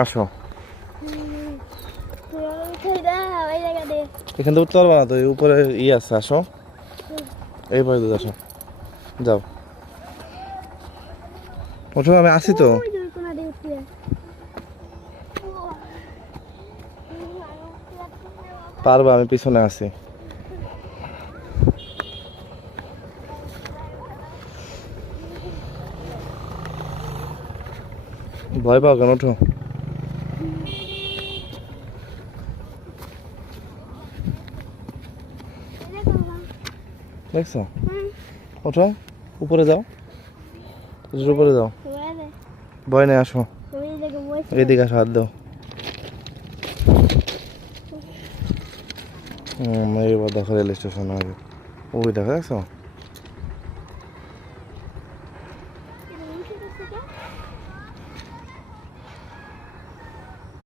আসো এখান থেকে উঠতে পারবা না তো, এই উপরে আছে। আসো এই পরে আসো, যাও ওঠো, আমি আসি তো। পারবা, আমি পিছনে আছি। ভয় পাও কেন? ওঠো। দেখছো? ওঠো, উপরে যাও, উপরে যাও। ভয় নেই, আসো এদিকে, আসো, হাত দাও। এইবার দেখো রেল স্টেশন, ওই দেখা, দেখছো?